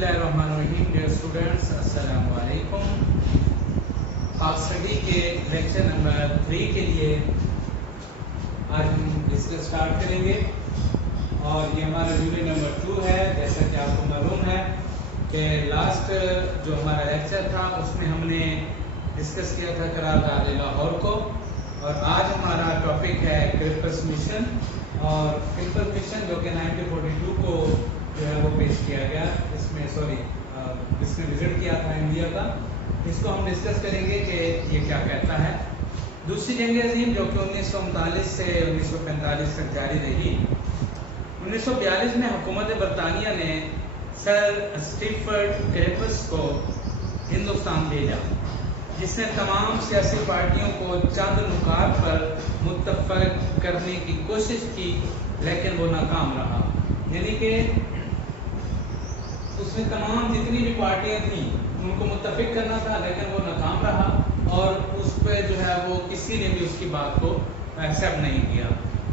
बिस्मिल्लाहिर्रहमानिर्रहीम। Dear students, अस्सलामु अलैकुम। आप सभी के लेक्चर नंबर 3 के लिए आज हम डिस्कस स्टार्ट करेंगे और ये हमारा यूनिट नंबर 2 है। जैसा कि आपको मालूम है कि लास्ट जो हमारा लेक्चर था उसमें हमने डिस्कस किया था करारदाद लाहौर को, और आज हमारा टॉपिक है क्रिप्टस मिशन। और क्रिप्टस मिशन जो कि 1942 को जो है वो पेश किया गया, इसमें विजिट किया था इंडिया का। इसको हम डिस्कस करेंगे कि ये क्या कहता है। दूसरी जंग अजीम जो कि 1939 से 1945 तक जारी रही, 1942 में हुकूमत बरतानिया ने सर स्टीफर्ड क्रिप्टस को हिंदुस्तान भेजा, जिसने तमाम सियासी पार्टियों को चंद नुकात पर मुत्तफक करने की कोशिश की, लेकिन वो नाकाम रहा। यानी कि उसमें तमाम जितनी भी पार्टियां थी उनको मुत्तफिक करना था, लेकिन वो नाकाम रहा और उस पर जो है वो किसी ने भी उसकी बात को एक्सेप्ट नहीं किया।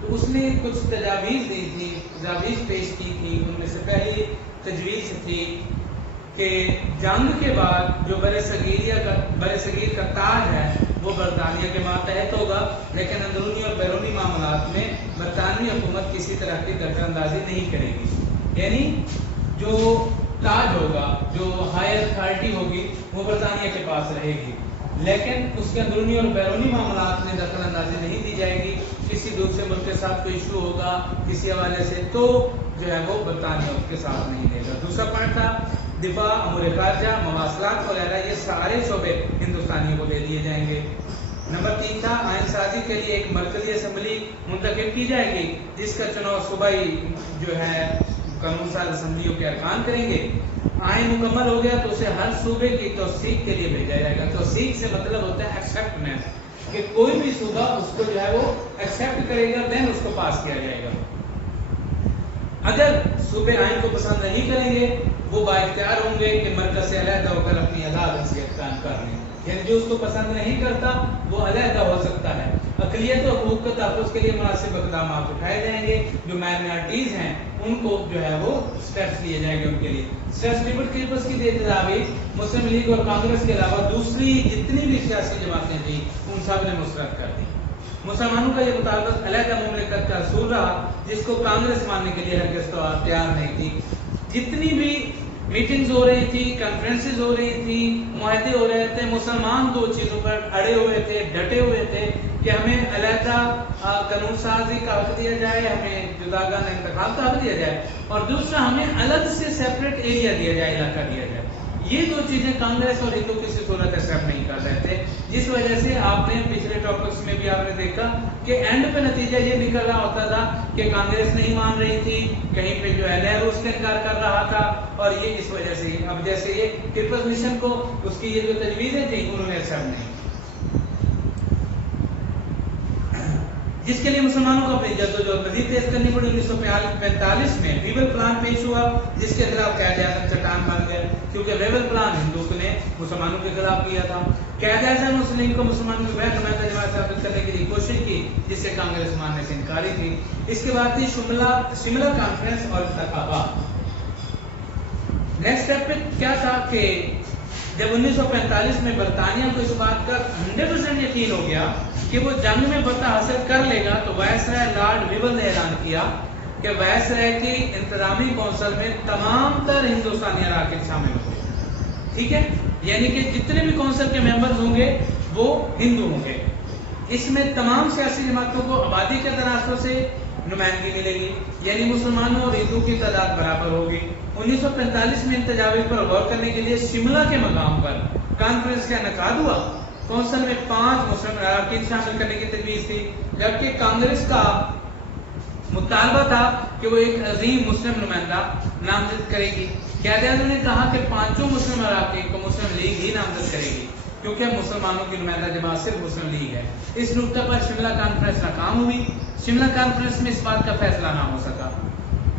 तो उसने कुछ तजावीज़ दी थी, तजावीज़ पेश की थी। उनमें से पहली तजवीज़ थी कि जंग के बाद जो बरसगीर का ताज है वो बरतानिया के मातहत होगा, लेकिन अंदरूनी और बैरूनी मामलात में बरतानवी हुकूमत किसी तरह की दखलअंदाजी नहीं करेगी। यानी जो ताज होगा, जो हायर अथॉरिटी होगी, वो बरतानिया के पास रहेगी, लेकिन उसके अंदरूनी और बैरूनी मामलात में दखल अंदाजी नहीं दी जाएगी। किसी दूसरे मुल्क के साथ कोई इशू होगा किसी हवाले से, तो जो है वो बरतानिया उसके साथ नहीं देगा। दूसरा पॉइंट था दिफा, अमूर खारजा, मवासलात वगैरह, ये सारे शोबे हिंदुस्तानियों को दे दिए जाएंगे। नंबर 3 था आइन साजी के लिए एक मरकजी असम्बली मुंतखब की जाएगी, जिसका चुनाव सूबाई जो है कानून साज असम्बलियों के अरकान करेंगे। आइन मुकम्मल हो गया तो उसे हर सूबे की तौसीक के लिए भेजा जाएगा। तौसीक से मतलब होता है एक्सेप्टमेंट, कि कोई भी सूबा उसको जो है वो एक्सेप्ट करेगा, देन उसको पास किया जाएगा। अगर सूबे आइन को पसंद नहीं करेंगे, वो बाइख्तियार होंगे कि मरकज से अलहदा होकर अपनी आज़ाद हैसियत कायम कर लें। यानी जो उसको पसंद नहीं करता वो अलहदा हो सकता है। अक़लियत और हुकूक के तहफ़्फ़ुज़ के लिए मुनासिब इक़दाम उठाए जाएंगे। जो माइनॉरिटीज़ हैं उनको जो है वो स्टेप्स लिए जाएंगे उनके लिए। सर स्टीफर्ड क्रिप्टस की तजावीज़ मुस्लिम लीग और कांग्रेस के अलावा दूसरी जितनी भी सियासी जमातें थी उन सब ने मुस्तरद कर दी। मुसलमानों का ये मुताबिक अलहदा मुमलिकत का असूल रहा, जिसको कांग्रेस मानने के लिए हरगिज़ तैयार नहीं थी। जितनी भी मीटिंग्स हो रही थी, कॉन्फ्रेंसेस हो रही थी, मुआहदे हो रहे थे, मुसलमान दो चीज़ों पर अड़े हुए थे, डटे हुए थे कि हमें अलहदा कानून साजी का हक दिया जाए, हमें जुदागाना इंतखाब का हक दिया जाए, और दूसरा हमें अलग से सेपरेट एरिया दिया जाए, इलाका दिया जाए। ये दो चीजें कांग्रेस और हिंदू किसी सूरत एक्सेप्ट नहीं कर रहे थे, जिस वजह से आपने पिछले टॉपिक्स में भी आपने देखा कि एंड पे नतीजा ये निकल रहा होता था कि कांग्रेस नहीं मान रही थी, कहीं पे जो है नेहरू उसका इनकार कर रहा था, और ये इस वजह से अब जैसे ये क्रिप्टस मिशन को उसकी ये जो तजवीजें थी उन्होंने एक्सेप्ट नहीं, जिसके लिए मुसलमानों को अपनी जद्दोजहद मजीद तेज करनी पड़ी। 1945 में वीवर प्लान पेश हुआ, जिसके खिलाफ कायद-ए-आज़म चट्टान बन गए, क्योंकि वीवर प्लान हिंदुओं ने मुसलमानों के खिलाफ किया था। कायद-ए-आज़म मुस्लिम लीग को मुसलमानों की वह नुमाइंदा जमात स्थापित करने की कोशिश की, जिससे कांग्रेस मानने से इनकारी थी। इसके बाद थी शिमला कॉन्फ्रेंस और इंतखाबात। नेक्स्ट स्टेप पे क्या था कि जब 1945 में बरतानिया को इस बात का 100% यकीन हो गया कि वो जंग में फतह हासिल कर लेगा, तो वायसराय लॉर्ड रिवल ने ऐलान किया कि वायसराय की इंतजामी कौंसिल में तमाम तर हिंदुस्तानी अराकीन शामिल होंगे। ठीक है, यानी कि जितने भी कौंसिल के मेंबर्स होंगे वो हिंदू होंगे। इसमें तमाम सियासी जमातों को आबादी के तनासुर से नुमाइंदगी मिलेगी, यानी मुसलमानों और हिंदू की तादाद बराबर होगी। 1945 में इन तजावीज़ पर गौर करने के लिए शिमला के मकाम पर कॉन्फ्रेंस का इनेकाद हुआ। कौंसिल में 5 मुस्लिम अराकीन शामिल करने की तजवीज़ थी, जबकि कांग्रेस का मुतालबा था कि वो एक अजीम मुस्लिम नुमाइंदा नामजद करेगी। कायद-ए-आज़म ने कहा कि 5 मुस्लिम अराकीन को मुस्लिम लीग ही नामजद करेगी, क्योंकि मुसलमानों की नुमाइंदा जमात सिर्फ मुस्लिम लीग है। इस नुक्ते पर शिमला कॉन्फ्रेंस नाकाम हुई। शिमला कॉन्फ्रेंस में इस बात का फैसला ना हो सका,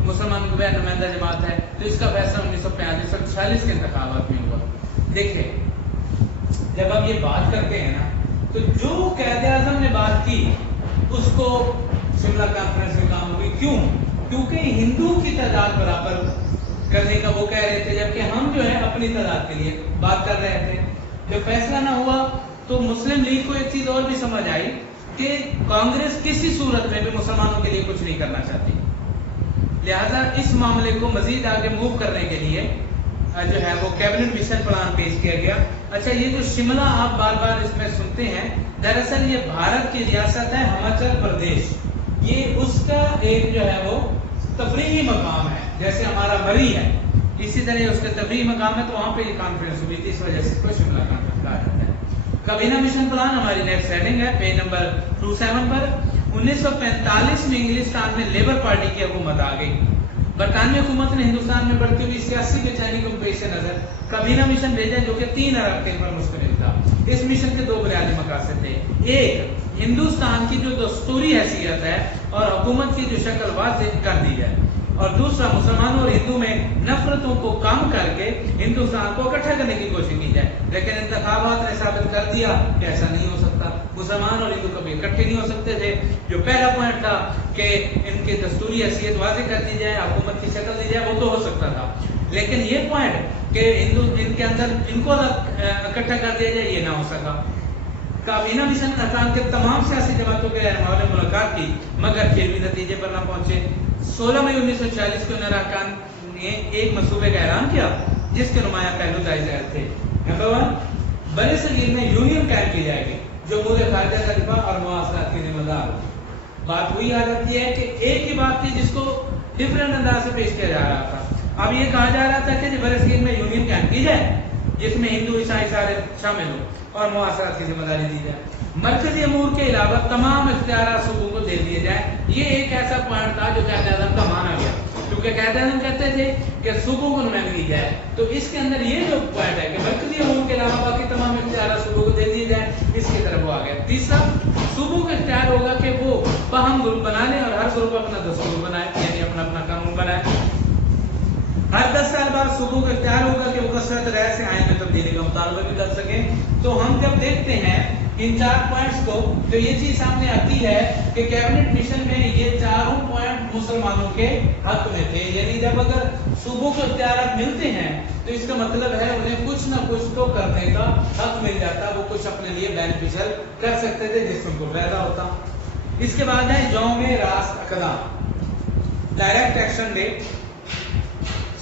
मुसलमान की वह नुमाइंदा जमात है, तो इसका फैसला 1945 और 46 के इंतखाबात में हुआ। देखिए, जब हम ये बात करते हैं ना, तो जो कायद-ए-आज़म ने बात की उसको शिमला कॉन्फ्रेंस में काम हुई। क्यों? क्योंकि हिंदू की तादाद बराबर करने का वो कह रहे थे, जबकि हम اپنی تعداد کے لیے بات کر رہے تھے. جب فیصلہ نہ ہوا تو مسلم لیگ کو ایک چیز اور بھی سمجھ آئی کہ کانگریس کسی صورت میں بھی مسلمانوں کے لیے کچھ نہیں کرنا چاہتی، لہذا اس معاملے کو مزید آگے موو کرنے کے لیے جو ہے وہ کیبنٹ مشن پلان پیش کیا گیا. اچھا، یہ جو شملہ آپ بار بار اس میں سنتے ہیں، دراصل یہ بھارت کی ریاست ہے ہماچل پردیش. یہ اس کا ایک جو ہے وہ تفریحی مقام ہے، جیسے ہمارا مری ہے اسی طرح اس کا تفریحی مقام ہے. تو وہاں پہ یہ کانفرنس ہوئی تھی، اس وجہ سے اس کو شملہ کانفرنس کہا جاتا ہے. کابینہ مشن پلان ہماری نیکسٹ ہیڈنگ ہے پیج نمبر 27 پر. 1945 میں انگلستان میں لیبر پارٹی کی حکومت آ گئی. برطانوی حکومت نے ہندوستان میں بڑھتی ہوئی سیاسی بے چینی کو پیش نظر کابینہ مشن بھیجا، جو کہ 3 ارب پر مشتمل تھا. اس مشن کے 2 بنیادی مقاصد تھے. ایک، ہندوستان کی جو دستوری حیثیت ہے اور حکومت کی جو شکل واضح کر دی جائے، اور دوسرا، مسلمانوں اور ہندو میں نفرتوں کو کم کر کے ہندوستان کو اکٹھا کرنے کی کوشش کی جائے. لیکن انتخابات نے ثابت کر دیا کہ ایسا نہیں ہو سکتا. مسلمان اور ہندو کبھی اکٹھے نہیں ہو سکتے تھے. جو پہلا پوائنٹ تھا کہ ان کی دستوری حیثیت واضح کر دی جائے، حکومت کی شکل دی جائے، وہ تو ہو سکتا تھا. لیکن یہ پوائنٹ کہ ہندو ان کے اندر ان کو اکٹھا کر دیا جائے، یہ نہ ہو سکا. کابینہ مشن ارکان کے تمام سیاسی جماعتوں کے رہنماؤں نے ملاقات کی، مگر پھر بھی نتیجے پر نہ پہنچے. 16 مئی 1946 کو ان ارکان نے ایک منصوبے کا اعلان کیا جس کے نمایاں پہلو ظاہر تھے. نمبر 1، برے صغیر میں یونین قائم کی جائے گی جو امور خارجہ کا دفاع اور مواصلات کے ذمہ دار. بات وہی آ جاتی ہے کہ ایک ہی بات تھی جس کو ڈفرینٹ انداز سے پیش کیا جا رہا تھا. اب یہ کہا جا رہا تھا کہ برے صغیر میں یونین قائم کی جائے جس میں ہندو عیسائی سارے شامل ہوں اور مواصلات کی ذمہ داری دی جائے. مرکزی امور کے علاوہ تمام اختیارات صوبوں کو دے دیے جائیں. یہ ایک ایسا پوائنٹ تھا جو قائد اعظم کا مانا گیا، کیونکہ قائد اعظم کہتے تھے کہ صوبوں کو نمائندگی جائے. تو اس کے اندر یہ جو پوائنٹ ہے کہ مرکزی امور کے علاوہ باقی تمام اختیارات صوبوں کو دے دیے جائیں، اس کی طرف وہ آ گیا. تیسرا، صوبوں کا اختیار ہوگا کہ وہ باہم گروپ بنا لیں اور ہر گروپ اپنا دستور بنائے، یعنی اپنا اپنا قانون بنائے. ہر 10 سال بعد صوبوں کا اختیار ہوگا کہ وہ کثرت رائے سے آئین میں تبدیلی کا مطالبہ بھی کر سکیں. تو ہم جب دیکھتے ہیں ان 4 پوائنٹس کو تو یہ چیز سامنے آتی ہے کہ کیبنٹ مشن میں یہ 4 پوائنٹ مسلمانوں کے حق میں تھے. یعنی جب اگر صوبوں کو اختیارات ملتے ہیں تو اس کا مطلب ہے انہیں کچھ نہ کچھ تو کرنے کا حق مل جاتا، وہ کچھ اپنے لیے بینیفیشل کر سکتے تھے جس میں ان کو فائدہ ہوتا. اس کے بعد ہے یوم راست اقدام، ڈائریکٹ ایکشن ڈے.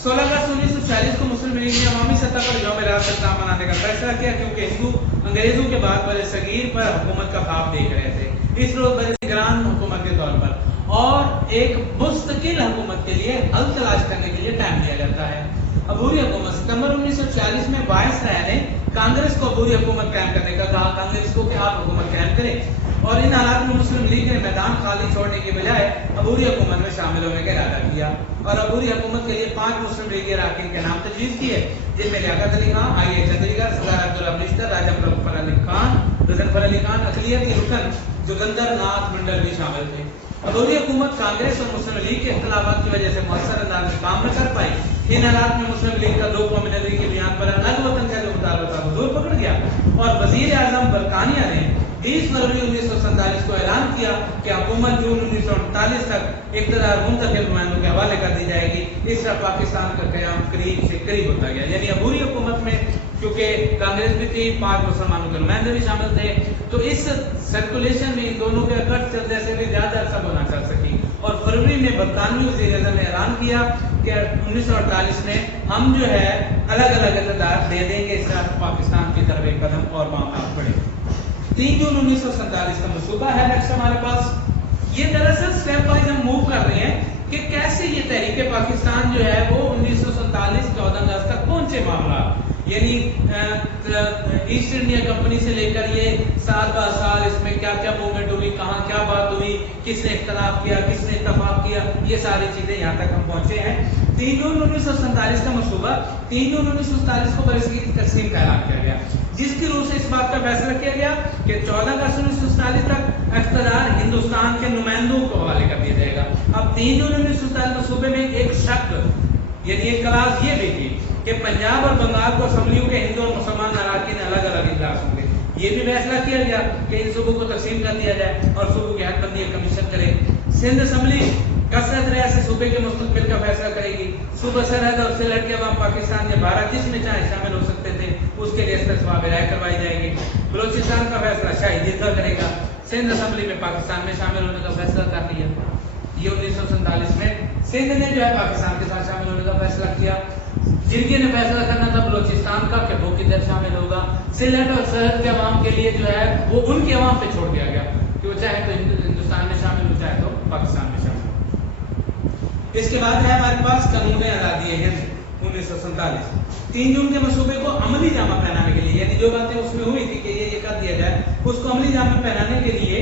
16 اگست 1946 کو مسلم لیگ نے عوامی سطح پر یوم راست اقدام منانے کا فیصلہ کیا، کیونکہ ہندو انگریزوں کے بعد برِ صغیر پر حکومت کا خواب دیکھ رہے تھے. اس روز برِ نگران حکومت کے طور پر اور ایک مستقل حکومت کے لیے حل تلاش کرنے کے لیے ٹائم دیا جاتا ہے. عبوری حکومت، ستمبر 1946 میں وائس رائے نے کانگریس کو عبوری حکومت قائم کرنے کا کہا. کانگریس کو کہ آپ حکومت قائم کریں، اور ان حالات میں مسلم لیگ نے میدان خالی چھوڑنے کے بجائے عبوری حکومت میں شامل ہونے کا ارادہ کیا اور عبوری حکومت کے لیے 5 مسلم لیگی اراکین کے نام تجویز کیے، جن میں لیاقت علی خان، آئی چندری گڑھ، سردار عبداللہ بشتر، راجہ مظفر علی خان، مظفر علی خان، اقلیتی رکن جوگندر ناتھ منڈل بھی شامل تھے. عبوری حکومت کانگریس اور مسلم لیگ کے اختلافات کی وجہ سے مؤثر انداز میں کام نہ کر پائی. ان حالات میں مسلم لیگ کا 2 قومی نظری کے بیان پر الگ وطن کا جو مطالبہ تھا حضور پکڑ گیا اور وزیر اعظم برطانیہ نے 20 فروری 1947 کو اعلان کیا کہ حکومت جون 1948 تک اقتدار منتخب نمائندوں کے حوالے کر دی جائے گی. اس طرح پاکستان کا قیام قریب سے قریب ہوتا گیا. یعنی عبوری حکومت میں کیونکہ کانگریس بھی تھی، 5 مسلمانوں کے نمائندے بھی شامل تھے، تو اس سرکولیشن میں ان دونوں کے اکٹھ چلنے سے بھی زیادہ عرصہ نہ چل سکی. اور فروری میں برطانوی وزیر اعظم نے اعلان کیا کہ 1948 میں ہم جو ہے الگ الگ اقتدار دے دیں گے. اس طرح پاکستان کی طرف ایک قدم اور معاملات بڑھے. 3 جون 1947 کا منصوبہ ہے نیکسٹ ہمارے پاس. یہ دراصل سٹیپ وائز ہم موو کر رہے ہیں کہ کیسے یہ تحریک پاکستان جو ہے وہ 1947 14 اگست تک پہنچے معاملات. یعنی ایسٹ انڈیا کمپنی سے لے کر یہ سال با سال اس میں کیا کیا موومنٹ ہوئی، کہاں کیا بات ہوئی، کس نے اختلاف کیا، کس نے اتفاق کیا، یہ ساری چیزیں یہاں تک ہم پہنچے ہیں. 3 جون 1947 کا منصوبہ 3 جون 1947 کو برصغیر کی تقسیم کا اعلان کیا گیا، جس کی روح سے اس بات کا فیصلہ کیا گیا کہ 14 اگست 1947 تک اقتدار ہندوستان کے نمائندوں کو حوالے کر دیا جائے گا. اب 3 جون 1947 منصوبے میں ایک شرط یعنی ایک کلاس یہ بھی تھی کہ پنجاب اور بنگال کو اسمبلیوں کے ہندو اور مسلمان اراکین الگ الگ اجلاس ہوں گے. یہ بھی فیصلہ کیا گیا کہ ان صوبوں کو تقسیم کر دیا جائے اور صوبوں کی حد بندی کمیشن کرے. سندھ اسمبلی कसरत रियासत सूबे के मुस्तकबिल का फैसला करेगी। सूबा सरहद और सिलहट के अवाम पाकिस्तान या भारत जिसमें चाहे शामिल हो सकते थे, उसके लिए इस्तेसवाब राय करवाई जाएगी। बलोचिस्तान का फैसला शाही जिद्दा करेगा। सिंध असम्बली में पाकिस्तान में शामिल होने का फैसला कर लिया। ये 1947 में सिंध ने जो है पाकिस्तान के साथ शामिल होने का फैसला किया। जिरगे ने फैसला करना था बलोचिस्तान का कि वो किधर शामिल होगा। सिलहट और सरहद के अवाम के लिए जो है वो उनके अवाम पे छोड़ दिया गया कि वो चाहे तो हिंदुस्तान में शामिल हो, चाहे तो पाकिस्तान में शामिल हो। इसके बाद है हमारे पास कानून आज़ादी हिंद 1947। 3 जून के मंसूबे को अमली जामा पहनाने के लिए, यानी जो बातें उसमें हुई थी कि ये कर दिया जाए, उसको अमली जामा पहनाने के लिए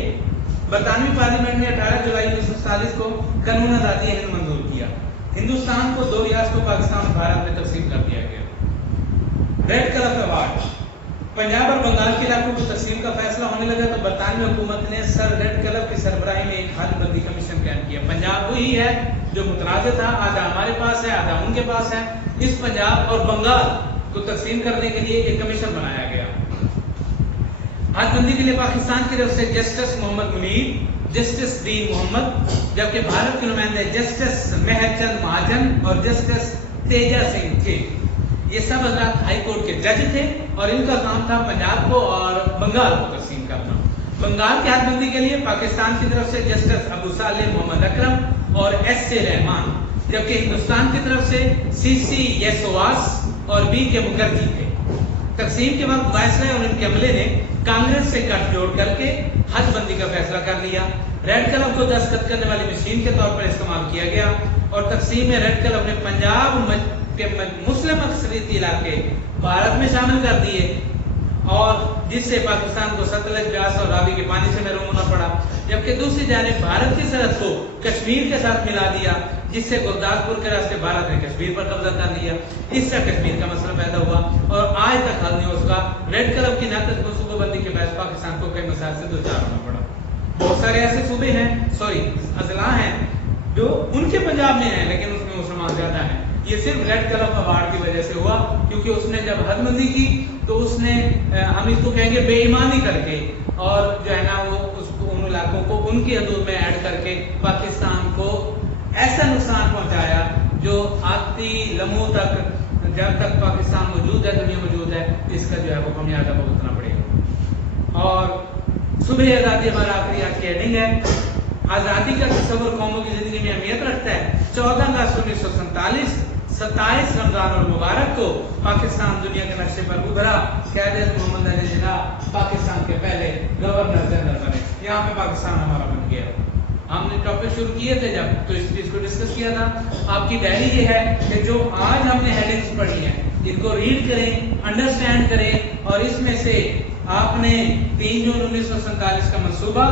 बरतानवी पार्लियामेंट ने 18 जुलाई 1947 को कानून आज़ादी हिंद मंजूर किया। हिंदुस्तान को 2 रियासतों पाकिस्तान और भारत में तकसीम कर दिया गया। रेड क्लिफ अवार्ड, पंजाब और बंगाल के इलाकों को तकसीम का फैसला होने लगा तो बरतानवी हुकूमत ने सर रेड क्लिफ की सरबराही में एक हालबंदी कमीशन कायम किया। पंजाब वही है जो मुतनाज़ था, आधा हमारे पास है, आधा उनके पास है। इस पंजाब और बंगाल को तकसीम करने के लिए एक कमीशन बनाया गया। हाथबंदी के लिए पाकिस्तान की तरफ से जस्टिस मोहम्मद मुनीर, जस्टिस दीन मोहम्मद, जबकि भारत के नुमाइंदे जस्टिस महरचंद महाजन और जस्टिस तेजा सिंह थे। ये सब हजरात हाई कोर्ट के जज थे और इनका काम था पंजाब को और बंगाल को तकसीम करना। बंगाल की हाथबंदी के लिए पाकिस्तान की तरफ से जस्टिस अबू सालेम मोहम्मद अकरम और एस.ए. रहमान, जबकि हिंदुस्तान की तरफ से सी.सी. यसोवास और बी.के. मुखर्जी थे। तकसीम के वक्त वायसराय और इनके अमले ने कांग्रेस से गठजोड़ करके हदबंदी का फैसला कर लिया। रेड क्लिफ को दस्तखत करने वाली मशीन के तौर पर इस्तेमाल किया गया और तकसीम में रेड क्लिफ ने पंजाब के मुस्लिम अक्सरियती इलाके भारत में शामिल कर दिए और जिससे पाकिस्तान को सतलज, ब्यास और रावी के पानी से महरूम होना पड़ा, जबकि दूसरी जानिब भारत की सरहद को कश्मीर के साथ मिला दिया, जिससे गुरदासपुर के रास्ते भारत ने कश्मीर पर कब्जा कर लिया। इससे कश्मीर का मसला पैदा हुआ और आज तक हल नहीं उसका। रेड क्लिफ की नाकद मनसूबाबंदी के बाद पाकिस्तान को कई मसाइल से दो चार होना पड़ा। बहुत सारे ऐसे सूबे हैं, अजला हैं जो उनके पंजाब में हैं लेकिन उसमें मुसलमान ज्यादा हैं। ये सिर्फ रेड क्लिफ अवार्ड की वजह से हुआ क्योंकि उसने जब हदबंदी की तो उसने हम इसको कहेंगे बेईमानी करके और जो है ना वो उसको उन इलाकों को उनकी हदूद में ऐड करके पाकिस्तान को ऐसा नुकसान पहुंचाया जो आती लम्हों तक, जब तक पाकिस्तान मौजूद है, दुनिया मौजूद है, इसका जो है वो खामियाजा भुगतना पड़ेगा। और सुबह आज़ादी हमारा आखिरी आज की हेडिंग है। आज़ादी का तस्वुर कौमों की जिंदगी में अहमियत रखता है। 14 अगस्त 1947, 27 रमजान और मुबारक को पाकिस्तान दुनिया के नक्शे पर उभरा। क़यादत मोहम्मद अली जिन्ना पाकिस्तान के पहले गवर्नर जनरल बने। यहाँ पे पाकिस्तान हमारा बन गया। हमने टॉपिक शुरू किए थे जब तो इस चीज को डिस्कस किया था। आपकी डायरी ये है कि जो आज हमने हेडिंग्स पढ़ी हैं इनको रीड करें, अंडरस्टैंड करें और इसमें से आपने 3 जून 1947 का मंसूबा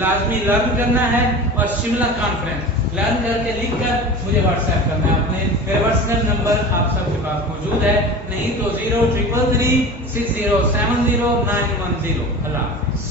लाजमी लर्न करना है और शिमला कॉन्फ्रेंस लर्न करके लिख कर मुझे व्हाट्सएप करना है। अपने मेरा व्हाट्सएप नंबर आप सबके पास मौजूद है, नहीं तो 0333 6070 910। अल्लाह हाफिज़।